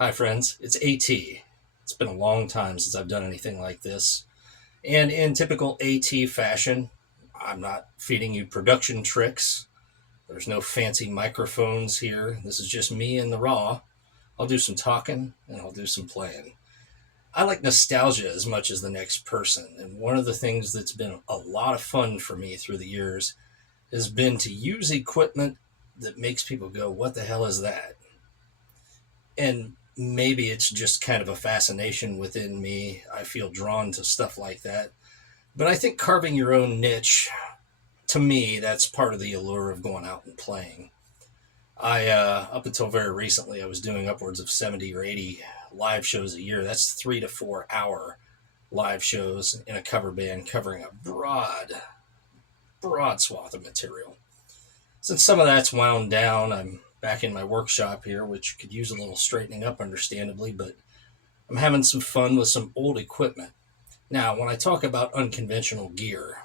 Hi friends, it's AT. It's been a long time since I've done anything like this. And in typical AT fashion, I'm not feeding you production tricks. There's no fancy microphones here. This is just me in the raw. I'll do some talking and I'll do some playing. I like nostalgia as much as the next person. And one of the things that's been a lot of fun for me through the years has been to use equipment that makes people go, what the hell is that? And maybe it's just kind of a fascination within me. I feel drawn to stuff like that. But I think carving your own niche, to me, that's part of the allure of going out and playing. Up until very recently, I was doing upwards of 70 or 80 live shows a year. That's 3 to 4 hour live shows in a cover band covering a broad swath of material. Since some of that's wound down, I'm back in my workshop here, which could use a little straightening up, understandably, but I'm having some fun with some old equipment. Now, when I talk about unconventional gear,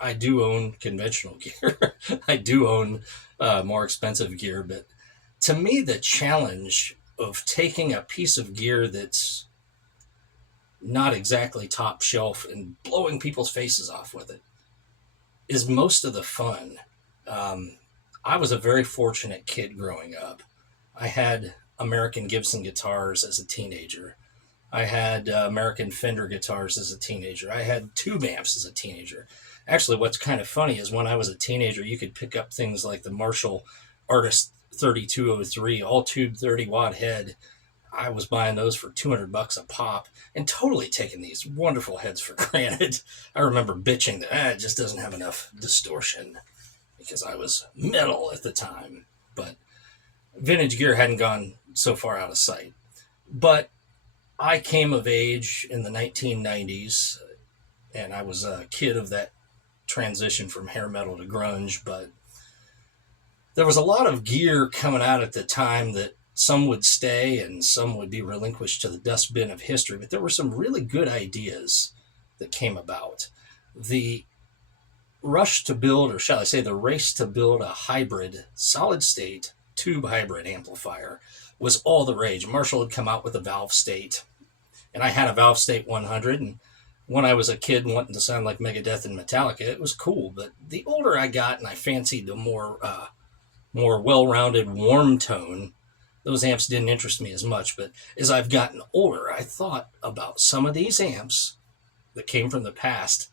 I do own conventional gear. I do own more expensive gear, but to me, the challenge of taking a piece of gear that's not exactly top shelf and blowing people's faces off with it is most of the fun. I was a very fortunate kid growing up. I had American Gibson guitars as a teenager. I had American Fender guitars as a teenager. I had tube amps as a teenager. Actually, what's kind of funny is when I was a teenager, you could pick up things like the Marshall Artist 3203, all tube 30-watt head. I was buying those for $200 a pop and totally taking these wonderful heads for granted. I remember bitching that it just doesn't have enough distortion because I was metal at the time. But vintage gear hadn't gone so far out of sight. But I came of age in the 1990s, and I was a kid of that transition from hair metal to grunge, but there was a lot of gear coming out at the time that some would stay and some would be relinquished to the dustbin of history, but there were some really good ideas that came about. The rush to build, or shall I say the race to build a hybrid solid state tube hybrid amplifier was all the rage. Marshall had come out with a Valve State, and I had a Valve State 100, and when I was a kid wanting to sound like Megadeth and Metallica, it was cool. But the older I got and I fancied the more well-rounded warm tone, those amps didn't interest me as much. But as I've gotten older, I thought about some of these amps that came from the past.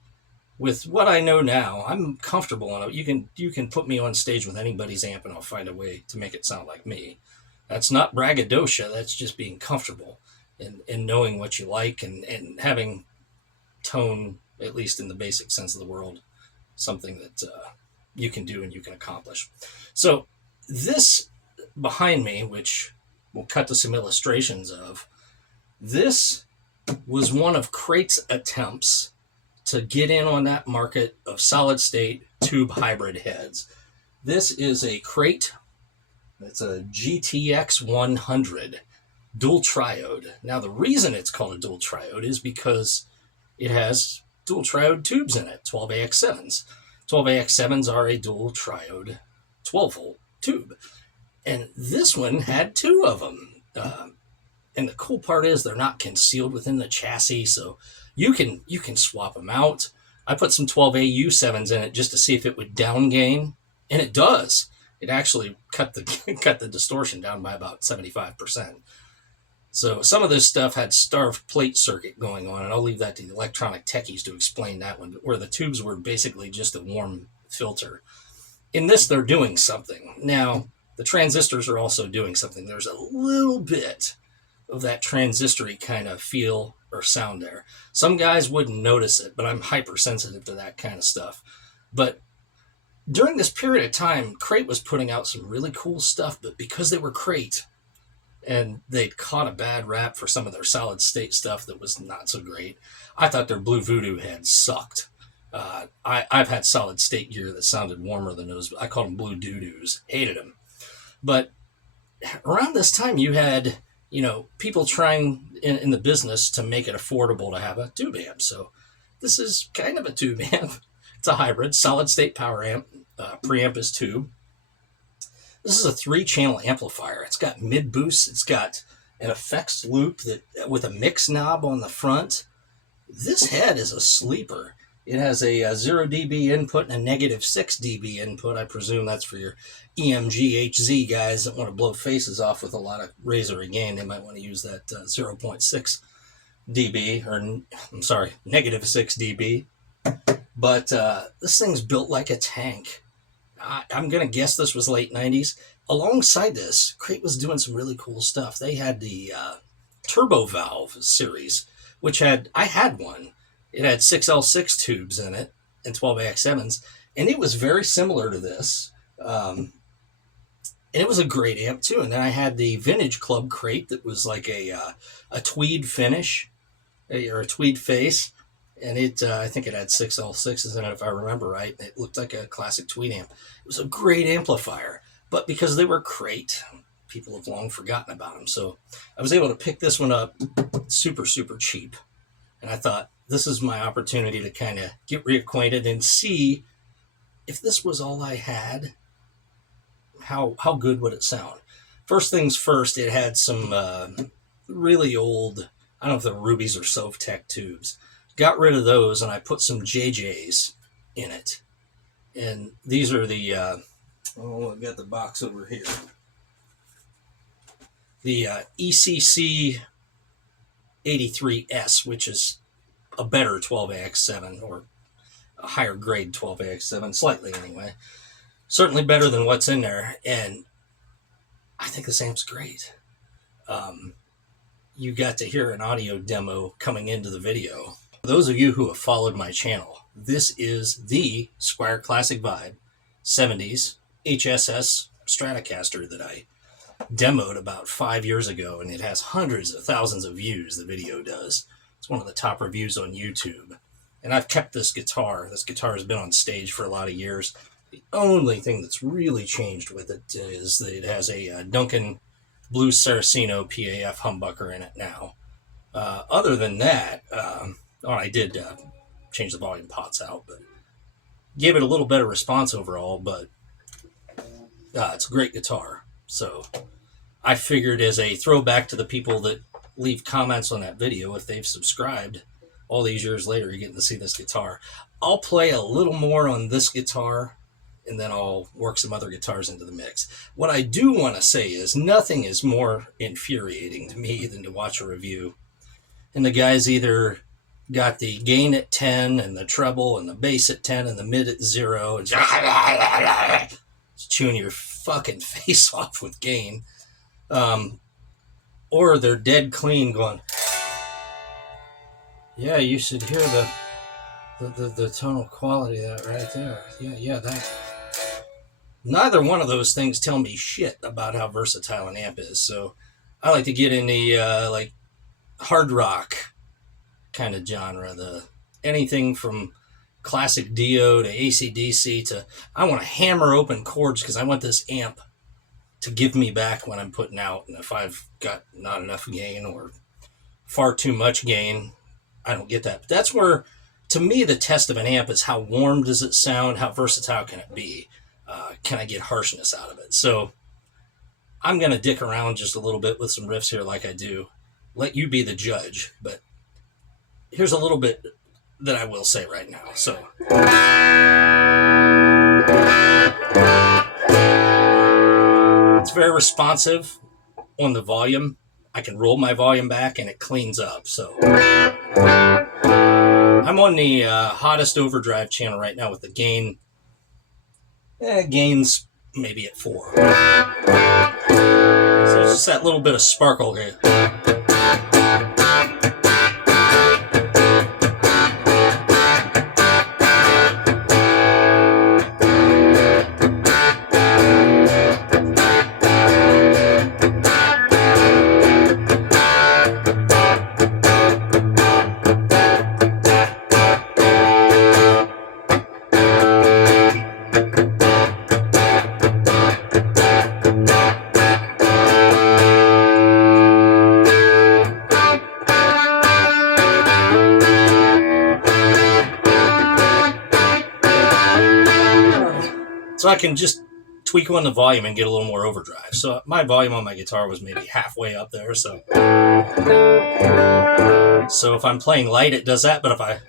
With what I know now, I'm comfortable on it. You can put me on stage with anybody's amp and I'll find a way to make it sound like me. That's not braggadocio, that's just being comfortable and knowing what you like and having tone, at least in the basic sense of the world, something that you can do and you can accomplish. So this behind me, which we'll cut to some illustrations of, this was one of Crate's attempts to get in on that market of solid state tube hybrid heads. This is a Crate. It's a GTX-100 Dual Triode. Now, the reason it's called a Dual Triode is because it has dual triode tubes in it, 12AX7s. 12AX7s are a dual triode 12-volt tube. And this one had two of them. And the cool part is they're not concealed within the chassis, so you can swap them out. I put some 12AU7s in it just to see if it would down gain, and it does. It actually cut the distortion down by about 75%. So some of this stuff had starved plate circuit going on, and I'll leave that to the electronic techies to explain that one, where the tubes were basically just a warm filter. In this, they're doing something. Now, the transistors are also doing something. There's a little bit of that transistory kind of feel or sound there. Some guys wouldn't notice it, but I'm hypersensitive to that kind of stuff. But during this period of time, Crate was putting out some really cool stuff, but because they were Crate and they'd caught a bad rap for some of their solid state stuff that was not so great, I thought their Blue Voodoo heads sucked. I've had solid state gear that sounded warmer than those. I called them Blue Doo-Doos. Hated them. But around this time, you had people trying in the business to make it affordable to have a tube amp. So this is kind of a tube amp. It's a hybrid, solid state power amp. Preamp is tube. This is a 3-channel amplifier. It's got mid boost. It's got an effects loop with a mix knob on the front. This head is a sleeper. It has a 0 dB input and a negative 6 dB input. I presume that's for your EMG HZ guys that want to blow faces off with a lot of razor gain. They might want to use that 0.6 dB, or I'm sorry, negative 6 dB. But this thing's built like a tank. I'm going to guess this was late 90s. Alongside this, Crate was doing some really cool stuff. They had the Turbo Valve series, which I had one. It had 6L6 tubes in it and 12AX7s, and it was very similar to this. And it was a great amp too. And then I had the Vintage Club Crate that was like a tweed finish, or a tweed face. And I think it had 6L6s in it, if I remember right. It looked like a classic tweed amp. It was a great amplifier, but because they were Crate, people have long forgotten about them. So I was able to pick this one up super, super cheap. And I thought, this is my opportunity to kind of get reacquainted and see if this was all I had, how good would it sound? First things first, it had some really old, I don't know if they're Rubies or Sovtech tubes. Got rid of those, and I put some JJs in it. And these are the, I've got the box over here. The ECC 83S, which is a better 12AX7, or a higher grade 12AX7, slightly anyway. Certainly better than what's in there, and I think this amp's great. You got to hear an audio demo coming into the video. For those of you who have followed my channel, this is the Squier Classic Vibe 70s HSS Stratocaster that I demoed about 5 years ago, and it has hundreds of thousands of views, the video does. It's one of the top reviews on YouTube. And I've kept this guitar. This guitar has been on stage for a lot of years. The only thing that's really changed with it is that it has a Duncan Blue Saraceno PAF humbucker in it now. Other than that, I did change the volume pots out, but gave it a little better response overall, but it's a great guitar. So I figured, as a throwback to the people that leave comments on that video, if they've subscribed all these years later, you're getting to see this guitar. I'll play a little more on this guitar, and then I'll work some other guitars into the mix. What I do want to say is nothing is more infuriating to me than to watch a review, and the guy's either got the gain at 10 and the treble and the bass at 10 and the mid at 0 and just chewing your fucking face off with gain. Or they're dead clean going, yeah, you should hear the tonal quality of that right there. Yeah, that. Neither one of those things tell me shit about how versatile an amp is. So I like to get in the like hard rock kind of genre, anything from classic Dio to AC/DC to, I want to hammer open chords because I want this amp to give me back when I'm putting out. And if I've got not enough gain or far too much gain, I don't get that. But that's where, to me, the test of an amp is how warm does it sound, how versatile can it be, can I get harshness out of it. So I'm going to dick around just a little bit with some riffs here like I do. Let you be the judge, but here's a little bit that I will say right now. So it's very responsive on the volume. I can roll my volume back and it cleans up. So I'm on the hottest overdrive channel right now with the gain. Gain's maybe at 4. So it's just that little bit of sparkle here. So I can just tweak on the volume and get a little more overdrive. So my volume on my guitar was maybe halfway up there. So if I'm playing light, it does that. But if I...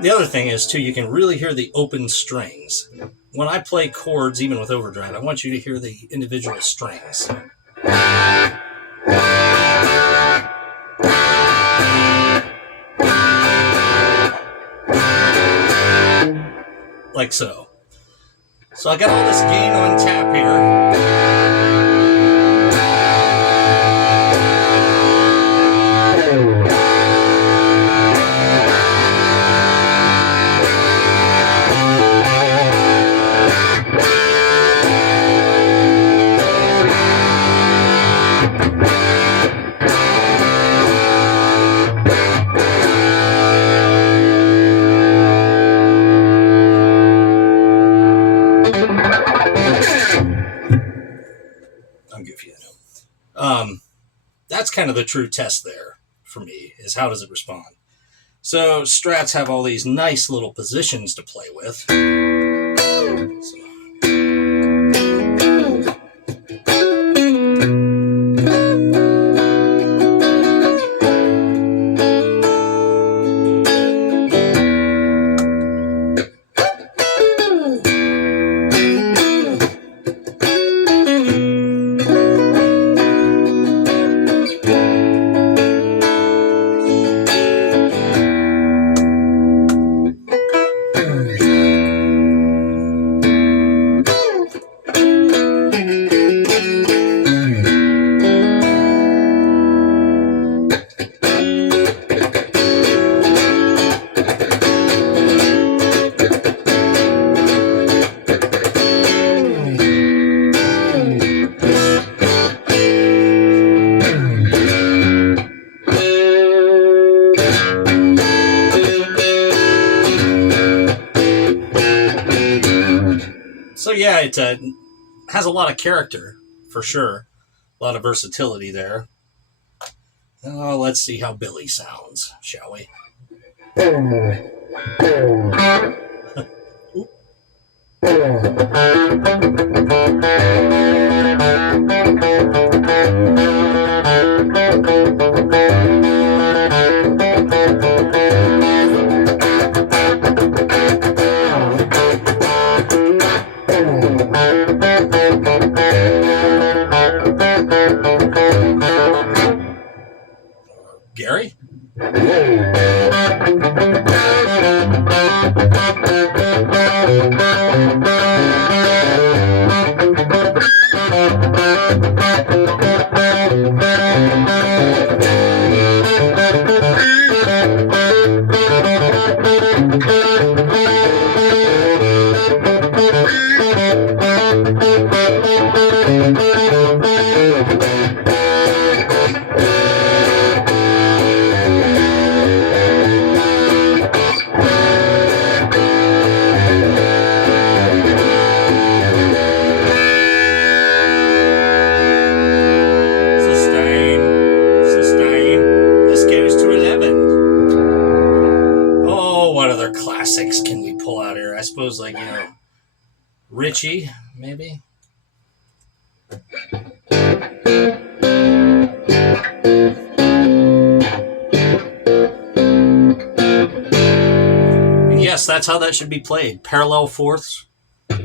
The other thing is, too, you can really hear the open strings. When I play chords, even with overdrive, I want you to hear the individual strings. Like so. So I got all this gain on tap here. That's kind of the true test there for me, is how does it respond? So Strats have all these nice little positions to play with. So. So yeah, it has a lot of character, for sure. A lot of versatility there. Oh, let's see how Billy sounds, shall we? Gary? what other classics can we pull out here? I suppose, like, you know, Richie, maybe. And yes, that's how that should be played. Parallel fourths. How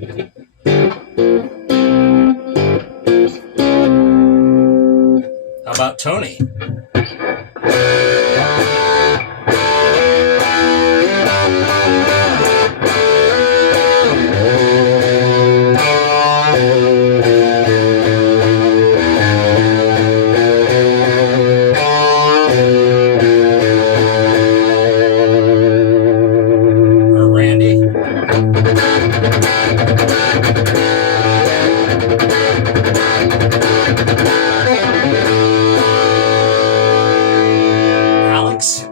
about Tony? Or Randy? Alex?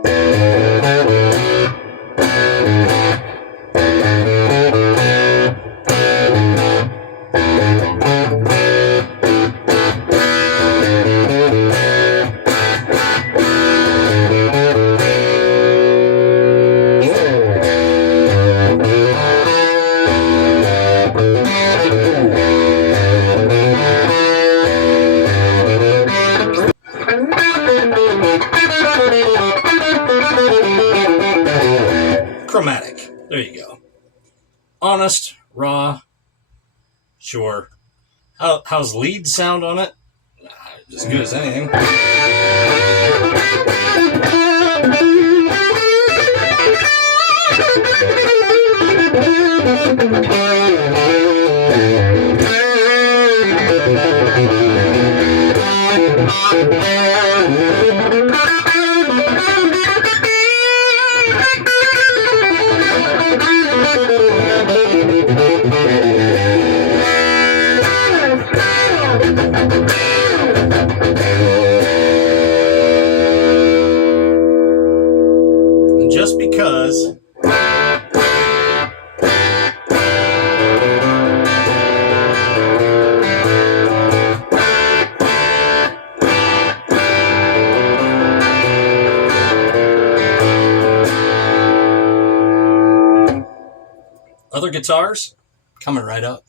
Chromatic. There you go. Honest, raw, sure. How's lead sound on it? As good as anything. And just because other guitars coming right up.